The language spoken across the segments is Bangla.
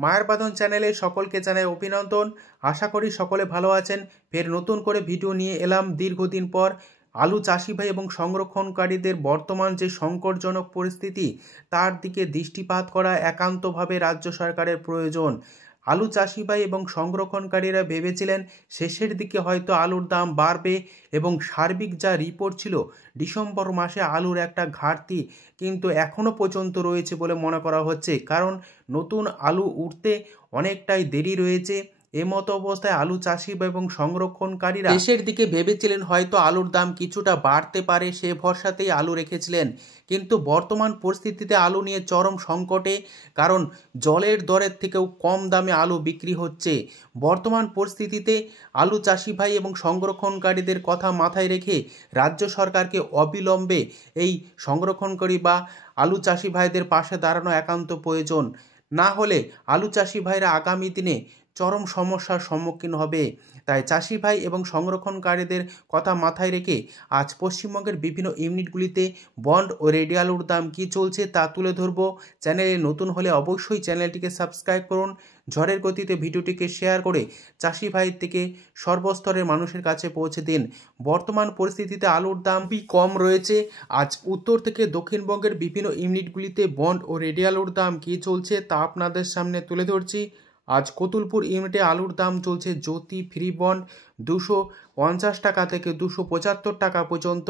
মায়ের বাঁধন চ্যানেলে সকলকে জানাই অভিনন্দন। আশা করি সকলে ভালো আছেন। ফের নতুন করে ভিডিও নিয়ে এলাম দীর্ঘদিন পর। আলু চাষি ভাই এবং সংরক্ষণকারীদের বর্তমান যে সংকটজনক পরিস্থিতি, তার দিকে দৃষ্টিপাত করা একান্তভাবে রাজ্য সরকারের প্রয়োজন। আলু চাষি ভাই এবং সংরক্ষণকারীরা ভেবেছিলেন শেষের দিকে হয়তো আলুর দাম বাড়বে এবং সার্বিক যা রিপোর্ট ছিল ডিসেম্বর মাসে আলুর একটা ঘাটতি কিন্তু এখনও পর্যন্ত রয়েছে বলে মনে করা হচ্ছে, কারণ নতুন আলু উঠতে অনেকটাই দেরি রয়েছে। এমতো অবস্থায় আলু চাষি এবং সংরক্ষণকারীরা শেষের দিকে ভেবেছিলেন হয়তো আলুর দাম কিছুটা বাড়তে পারে, সে ভরসাতেই আলু রেখেছিলেন। কিন্তু বর্তমান পরিস্থিতিতে আলু নিয়ে চরম সংকটে, কারণ জলের দরের থেকেও কম দামে আলু বিক্রি হচ্ছে। বর্তমান পরিস্থিতিতে আলু চাষি ভাই এবং সংরক্ষণকারীদের কথা মাথায় রেখে রাজ্য সরকারকে অবিলম্বে এই সংরক্ষণকারী বা আলু চাষি ভাইদের পাশে দাঁড়ানো একান্ত প্রয়োজন। না হলে আলু চাষি ভাইরা আগামী দিনে চরম সমস্যার সম্মুখীন হবে। তাই চাষি ভাই এবং সংরক্ষণকারীদের কথা মাথায় রেখে আজ পশ্চিমবঙ্গের বিভিন্ন ইউনিটগুলিতে বন্ড ও রেডি আলুর দাম কী চলছে তা তুলে ধরব। চ্যানেলে নতুন হলে অবশ্যই চ্যানেলটিকে সাবস্ক্রাইব করুন। ঝড়ের গতিতে ভিডিওটিকে শেয়ার করে চাষি ভাই থেকে সর্বস্তরের মানুষের কাছে পৌঁছে দিন। বর্তমান পরিস্থিতিতে আলুর দাম কম রয়েছে। আজ উত্তর থেকে দক্ষিণবঙ্গের বিভিন্ন ইউনিটগুলিতে বন্ড ও রেডি আলুর দাম কী চলছে তা আপনাদের সামনে তুলে ধরছি। আজ কতুলপুর ইউনিটে আলুর দাম চলছে জ্যোতি ফ্রি বন্ড 250 টাকা থেকে 275 টাকা পর্যন্ত,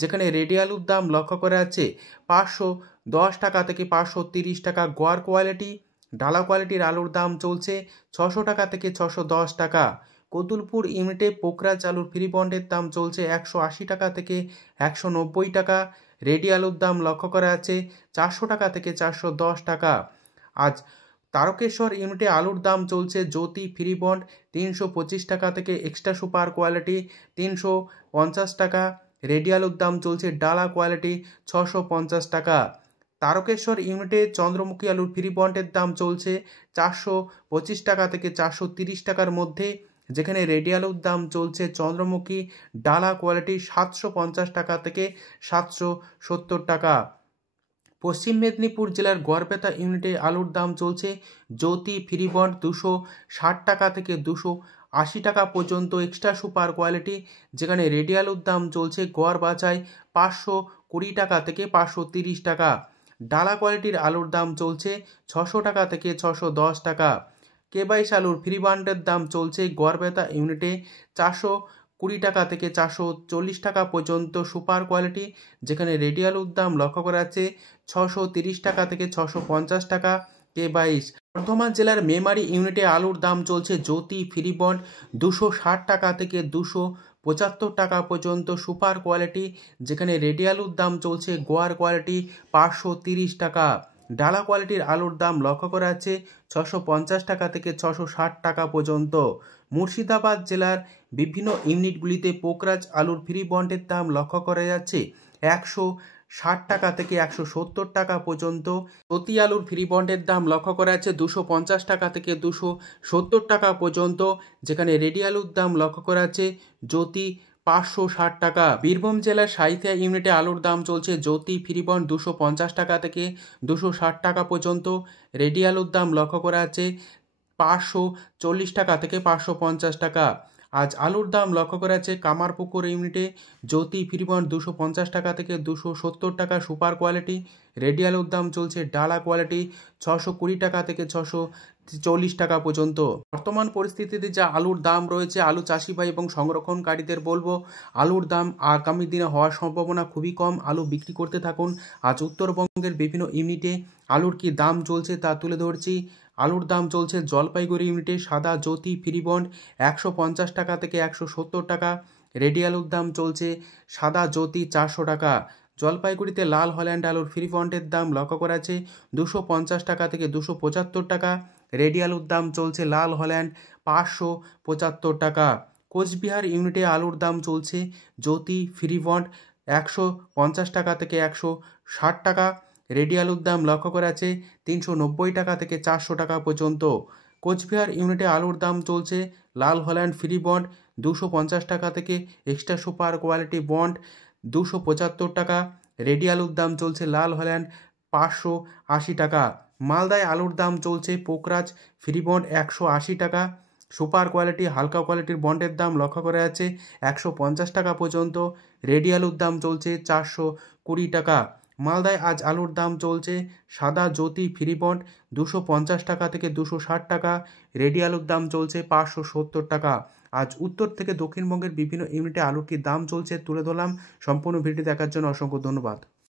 যেখানে রেডি আলুর দাম লক্ষ্য করা যাচ্ছে 510 টাকা থেকে 530 টাকা। গোয়ার কোয়ালিটি ডালা কোয়ালিটির আলুর দাম চলছে 600 টাকা থেকে 610 টাকা। কতুলপুর ইউনিটে পোকরাজ আলুর ফ্রি বন্ডের দাম চলছে 180 টাকা থেকে 190 টাকা। রেডি আলুর দাম লক্ষ্য করা যাচ্ছে 400 টাকা থেকে 410 টাকা। আজ তারকেশ্বর ইউনিটে আলুর দাম চলছে জ্যোতি ফ্রি বন্ড 325 টাকা থেকে এক্সট্রা সুপার কোয়ালিটি 350 টাকা। রেডি আলুর দাম চলছে ডালা কোয়ালিটি 650 টাকা। তারকেশ্বর ইউনিটে চন্দ্রমুখী আলুর ফ্রি বন্ডের দাম চলছে 425 টাকা থেকে 430 টাকার মধ্যে, যেখানে রেডি আলুর দাম চলছে চন্দ্রমুখী ডালা কোয়ালিটি 750 টাকা থেকে 770 টাকা। পশ্চিম মেদিনীপুর জেলার গড়বেতা ইউনিটে আলুর দাম চলছে জ্যোতি ফ্রি বন্ড 260 টাকা থেকে 280 টাকা পর্যন্ত এক্সট্রা সুপার কোয়ালিটি, যেখানে রেডি আলুর দাম চলছে গড় বাছাই 520 টাকা থেকে 530 টাকা। ডালা কোয়ালিটির আলুর দাম চলছে 600 টাকা থেকে 610 টাকা। কে22 আলুর ফ্রি বন্ডের দাম চলছে গড়বেতা ইউনিটে 420 টাকা থেকে 440 টাকা পর্যন্ত সুপার কোয়ালিটি, যেখানে রেডি আলুর দাম লক্ষ্য করা যাচ্ছে 630 টাকা থেকে 650 টাকা। কে22 বর্ধমান জেলার মেমারি ইউনিটে আলুর দাম চলছে জ্যোতি ফ্রি বন্ড 260 টাকা থেকে 275 টাকা পর্যন্ত সুপার কোয়ালিটি, যেখানে রেডি আলুর দাম চলছে গোয়ার কোয়ালিটি 530 টাকা। ডালা কোয়ালিটির আলুর দাম লক্ষ্য করা যাচ্ছে 650 টাকা থেকে 660 টাকা পর্যন্ত। মুর্শিদাবাদ জেলার বিভিন্ন ইউনিটগুলিতে পোকরাজ আলুর ফ্রি বন্ডের দাম লক্ষ্য করা যাচ্ছে 160 টাকা থেকে 170 টাকা পর্যন্ত। জ্যোতি আলুর ফ্রি বন্ডের দাম লক্ষ্য করা যাচ্ছে 250 টাকা থেকে 270 টাকা পর্যন্ত, যেখানে রেডি আলুর দাম লক্ষ্য করা যাচ্ছে জ্যোতি 560 টাকা। বীরভূম জেলার সাঁইথিয়া ইউনিটে আলুর দাম চলছে জ্যোতি ফ্রি বন্ড 250 টাকা থেকে 260 টাকা পর্যন্ত। রেডি আলুর দাম লক্ষ্য করা যাচ্ছে 540 টাকা থেকে 550 টাকা। আজ আলুর দাম লক্ষ্য করা যাচ্ছে কামারপুকুর ইউনিটে জ্যোতি ফ্রি বন্ড 250 টাকা থেকে 270 টাকা সুপার কোয়ালিটি। রেডি আলুর দাম চলছে ডালা কোয়ালিটি 620 টাকা থেকে 640 টাকা পর্যন্ত। বর্তমান পরিস্থিতিতে যা আলুর দাম রয়েছে, আলু চাষি ভাই এবং সংরক্ষণকারীদের বলবো আলুর দাম আগামী দিনে হওয়ার সম্ভাবনা খুবই কম। আলু বিক্রি করতে থাকুন। আজ উত্তরবঙ্গের বিভিন্ন ইউনিটে আলুর কি দাম চলছে তা তুলে ধরছি। আলুর দাম চলছে জলপাইগুড়ি ইউনিটে সাদা জ্যোতি ফ্রি বন্ড 150 টাকা থেকে 170 টাকা। রেডি আলুর দাম চলছে সাদা জ্যোতি 400 টাকা। জলপাইগুড়িতে লাল হল্যান্ড আলুর ফ্রি বন্ডের দাম লক্ষ্য করা আছে 250 টাকা থেকে 275 টাকা। রেডি আলুর দাম চলছে লাল হল্যান্ড 575 টাকা। কোচবিহার ইউনিটে আলুর দাম চলছে জ্যোতি ফ্রি বন্ড 150 টাকা থেকে 160 টাকা। রেডি আলুর দাম লক্ষ্য করা আছে 390 টাকা থেকে 400 টাকা পর্যন্ত। কোচবিহার ইউনিটে আলুর দাম চলছে লাল হল্যান্ড ফ্রি বন্ড 250 টাকা থেকে এক্সট্রা সুপার কোয়ালিটি বন্ড 275 টাকা। রেডি আলুর দাম চলছে লাল হল্যান্ড 580 টাকা। মালদায় আলুর দাম চলছে পোকরাজ ফ্রি বন্ড 180 টাকা। সুপার কোয়ালিটি হালকা কোয়ালিটির বন্ডের দাম লক্ষ্য করা যাচ্ছে 150 টাকা পর্যন্ত। রেডি আলুর দাম চলছে 420 টাকা। মালদায় আজ আলুর দাম চলছে সাদা জ্যোতি ফ্রি বন্ড 250 টাকা থেকে 260 টাকা। রেডি আলুর দাম চলছে 570 টাকা। আজ উত্তর থেকে দক্ষিণবঙ্গের বিভিন্ন ইউনিটে আলুর কি দাম চলছে তুলে ধরলাম। সম্পূর্ণ ভিডিও দেখার জন্য অসংখ্য ধন্যবাদ।